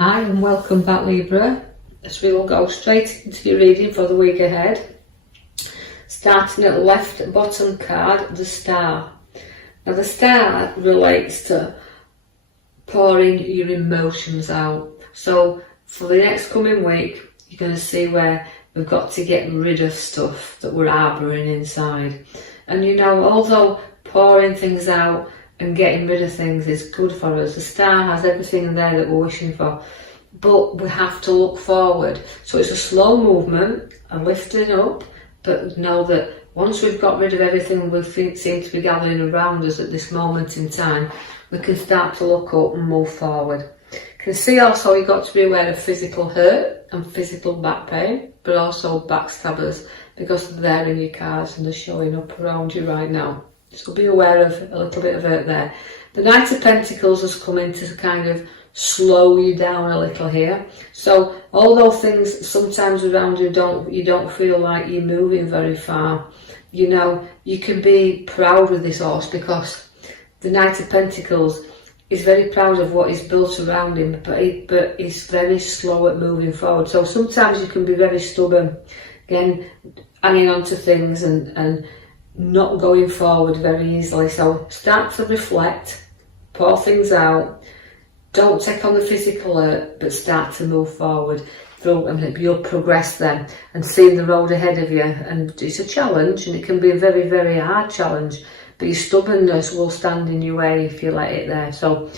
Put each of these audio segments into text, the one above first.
Hi and welcome back, Libra, as we will go straight into your reading for the week ahead. Starting at left bottom card, the Star. Now the Star relates to pouring your emotions out. So for the next coming week, you're going to see where we've got to get rid of stuff that we're harbouring inside. And you know, although pouring things out and getting rid of things is good for us, the Star has everything in there that we're wishing for, but we have to look forward. So it's a slow movement, a lifting up, but know that once we've got rid of everything we seem to be gathering around us at this moment in time, we can start to look up and move forward. You can see also you've got to be aware of physical hurt and physical back pain, but also backstabbers, because they're in your cards and they're showing up around you right now. So be aware of a little bit of hurt there. The Knight of Pentacles has come in to kind of slow you down a little here. So although things sometimes around you don't feel like you're moving very far, you know, you can be proud with this horse, because the Knight of Pentacles is very proud of what is built around him, but he's very slow at moving forward. So sometimes you can be very stubborn, again, hanging on to things and not going forward very easily. So start to reflect, pour things out, don't take on the physical hurt, but start to move forward through, and you'll progress then and see the road ahead of you. And it's a challenge, and it can be a very, very hard challenge, but your stubbornness will stand in your way if you let it there. So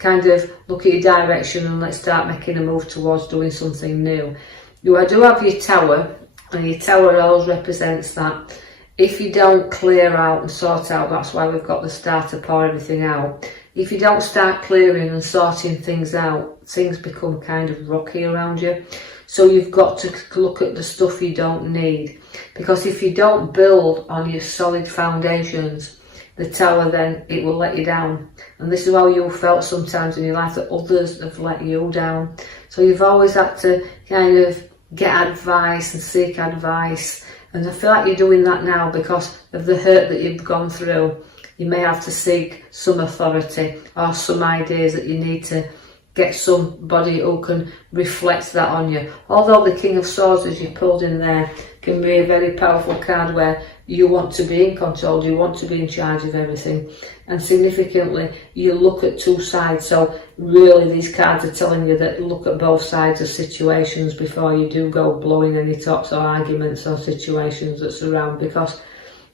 kind of look at your direction and let's start making a move towards doing something new. You do have your Tower, and your Tower always represents that if you don't clear out and sort out, that's why we've got the Star to pour everything out. If you don't start clearing and sorting things out, things become kind of rocky around you. So you've got to look at the stuff you don't need, because if you don't build on your solid foundations, the Tower, then it will let you down. And this is how you've felt sometimes in your life, that others have let you down. So you've always had to kind of get advice and seek advice. And I feel like you're doing that now because of the hurt that you've gone through. You may have to seek some authority or some ideas that you need to get somebody who can reflect that on you. Although the King of Swords, as you pulled in there, can be a very powerful card where you want to be in control, you want to be in charge of everything. And significantly, you look at two sides. So really these cards are telling you that look at both sides of situations before you do go blowing any tops or arguments or situations that's around, because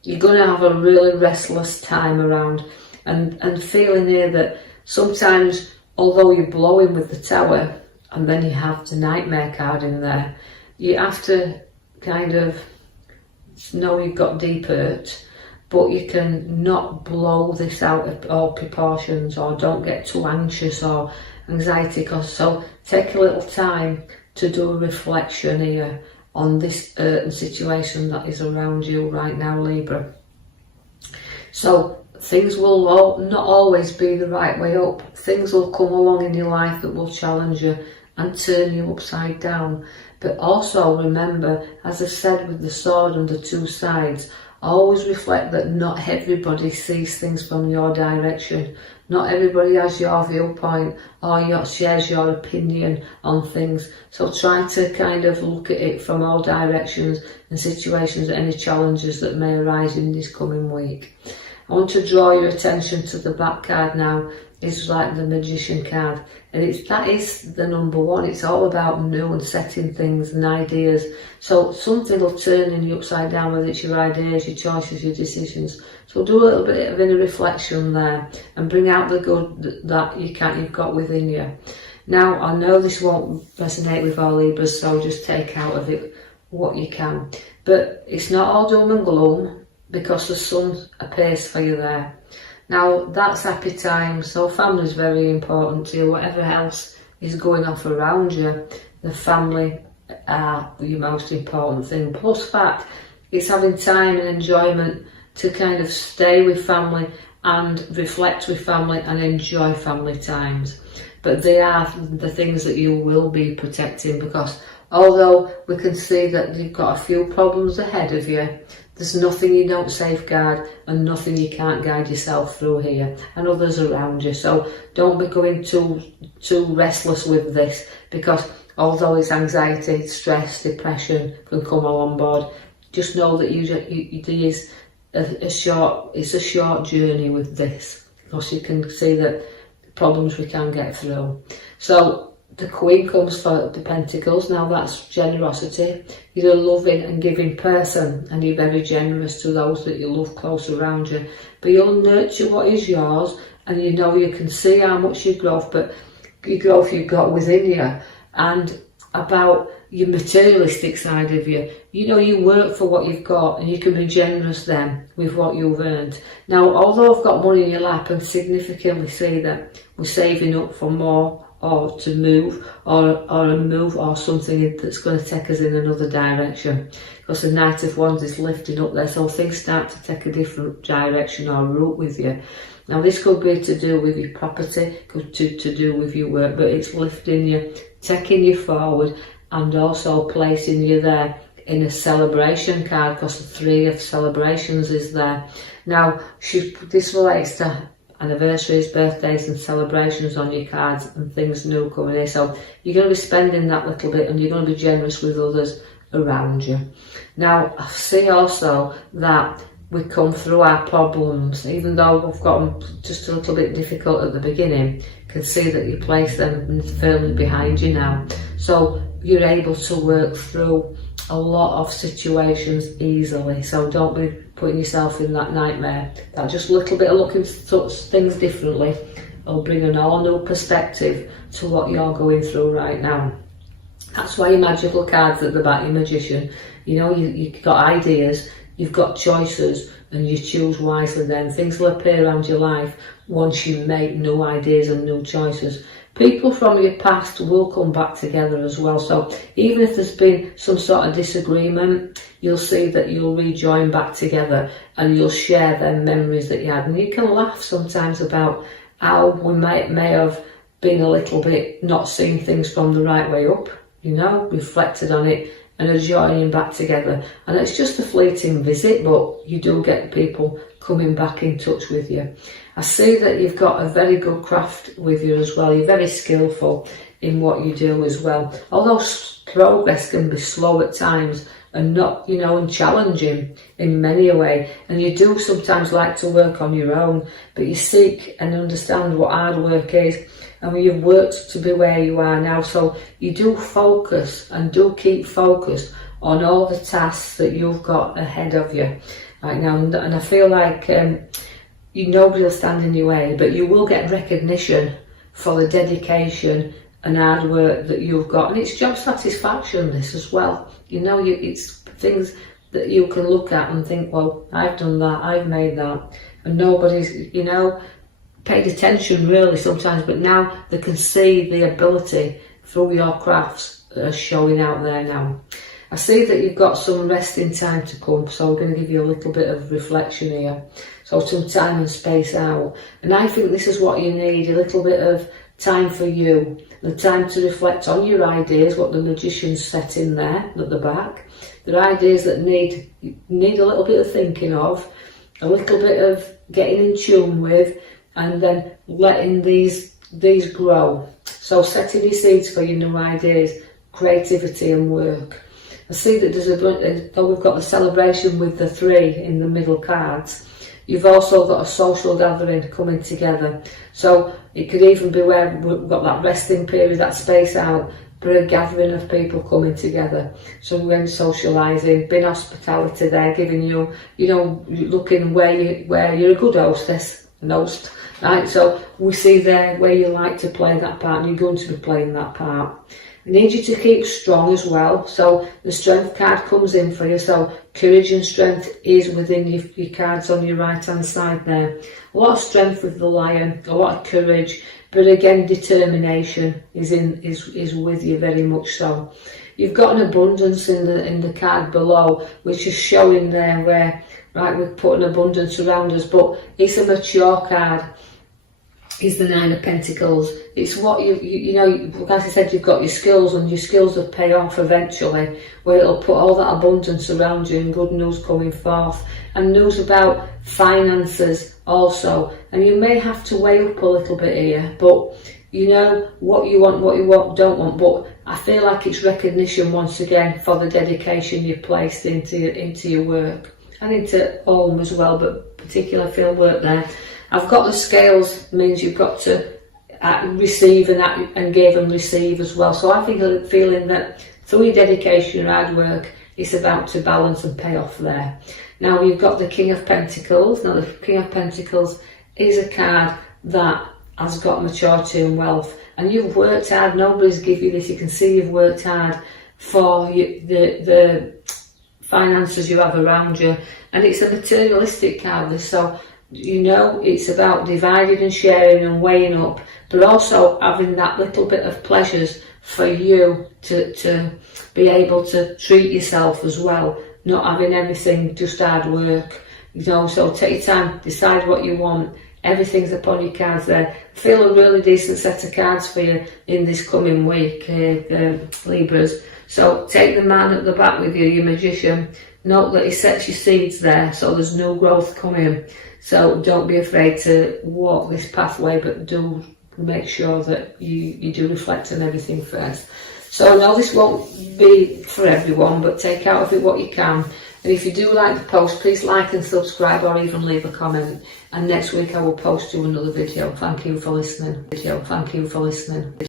you're going to have a really restless time around, and feeling here that sometimes, although you're blowing with the Tower and then you have the Nightmare card in there, you have to kind of know you've got deep hurt, but you can not blow this out of all proportions, or don't get too anxious or anxiety. So take a little time to do a reflection here on this situation that is around you right now, Libra. So things will not always be the right way up. Things will come along in your life that will challenge you and turn you upside down. But also remember, as I said with the sword and the two sides, always reflect that not everybody sees things from your direction. Not everybody has your viewpoint or shares your opinion on things. So try to kind of look at it from all directions and situations, any challenges that may arise in this coming week. I want to draw your attention to the back card now. It's like the Magician card, and that is the number one. It's all about new and setting things and ideas. So something will turn in you upside down, whether it's your ideas, your choices, your decisions. So do a little bit of inner reflection there and bring out the good that you've got within you. Now, I know this won't resonate with all Libras, so just take out of it what you can. But it's not all doom and gloom, because the sun appears for you there. Now, that's happy times, so family is very important to you. Whatever else is going off around you, the family are your most important thing. Plus fact, it's having time and enjoyment to kind of stay with family and reflect with family and enjoy family times. But they are the things that you will be protecting, because although we can see that you've got a few problems ahead of you, There's nothing you don't safeguard and nothing you can't guide yourself through here, and others around you. So don't be going too restless with this, because although it's anxiety, stress, depression can come on board, just know that it's a short journey with this, because you can see that problems we can get through. So the Queen comes for the Pentacles. Now that's generosity. You're a loving and giving person, and you're very generous to those that you love close around you. But you'll nurture what is yours, and you know you can see how much you've got within you, and about your materialistic side of you. You know, you work for what you've got, and you can be generous then with what you've earned. Now, although I've got money in your lap, and significantly see that we're saving up for more, or to move, or a move, or something that's going to take us in another direction, because the Knight of Wands is lifting up there, so things start to take a different direction or route with you. Now this could be to do with your property, could to do with your work, but it's lifting you, taking you forward, and also placing you there in a celebration card, because the 3 of celebrations is there. Now this relates to anniversaries, birthdays and celebrations on your cards, and things new coming in. So you're going to be spending that little bit, and you're going to be generous with others around you. Now I see also that we come through our problems, even though we've got them just a little bit difficult at the beginning. You can see that you place them firmly behind you now. So you're able to work through a lot of situations easily. So don't be putting yourself in that nightmare. That just a little bit of looking at things differently will bring an all new perspective to what you're going through right now. That's why your magical cards at the back, your magician, you know, you've got ideas, you've got choices, and you choose wisely then. Things will appear around your life once you make new ideas and new choices. People from your past will come back together as well. So even if there's been some sort of disagreement, you'll see that you'll rejoin back together, and you'll share them memories that you had. And you can laugh sometimes about how we may have been a little bit not seeing things from the right way up, you know, reflected on it, and are joining back together. And it's just a fleeting visit, but you do get people coming back in touch with you. I see that you've got a very good craft with you as well. You're very skillful in what you do as well. Although progress can be slow at times, and not, you know, and challenging in many a way. And you do sometimes like to work on your own, but you seek and understand what hard work is. And you've worked to be where you are now, so you do focus and do keep focused on all the tasks that you've got ahead of you right now. And I feel like nobody will stand in your way, but you will get recognition for the dedication and hard work that you've got. And it's job satisfaction, this as well. You know, it's things that you can look at and think, well, I've done that, I've made that, and nobody's, you know, paid attention really sometimes, but now they can see the ability through your crafts that are showing out there now. I see that you've got some resting time to come, so we're going to give you a little bit of reflection here. So some time and space out. And I think this is what you need, a little bit of time for you, the time to reflect on your ideas, what the magician's set in there at the back. There are ideas that need a little bit of thinking of, a little bit of getting in tune with, and then letting these grow. So setting your seeds for your new ideas, creativity and work. I see that though we've got the celebration with the 3 in the middle cards, you've also got a social gathering coming together. So it could even be where we've got that resting period, that space out, but a gathering of people coming together. So when socialising, being hospitality there, giving you, you know, looking where you're a good hostess, host, right? So we see there where you like to play that part, and you're going to be playing that part. I need you to keep strong as well. So the strength card comes in for you. So courage and strength is within your cards on your right hand side there. A lot of strength with the lion, a lot of courage, but again determination is with you very much so. You've got an abundance in the card below, which is showing there where, right, we've put an abundance around us, but it's a mature card. is the Nine of Pentacles. It's what you know, like I said, you've got your skills, and your skills will pay off eventually, where it'll put all that abundance around you and good news coming forth, and news about finances also. And you may have to weigh up a little bit here, but you know what you want, don't want. But I feel like it's recognition once again for the dedication you've placed into your work and into home as well, but particularly I feel work there. I've got the scales, means you've got to receive and give and receive as well. So I think I'm feeling that through your dedication and hard work, it's about to balance and pay off there. Now you've got the King of Pentacles. Now the King of Pentacles is a card that has got maturity and wealth, and you've worked hard. Nobody's give you this. You can see you've worked hard for the finances you have around you, and it's a materialistic card. So you know, it's about dividing and sharing and weighing up, but also having that little bit of pleasures for you to be able to treat yourself as well, not having everything just hard work, you know. So take your time, decide what you want. Everything's upon your cards there. I feel a really decent set of cards for you in this coming week, Libras. So take the man at the back with you, your Magician. Note that he sets your seeds there, so there's no growth coming. So don't be afraid to walk this pathway, but do make sure that you do reflect on everything first. So no, this won't be for everyone, but take out of it what you can. And if you do like the post, please like and subscribe, or even leave a comment. And next week I will post you another video. Thank you for listening.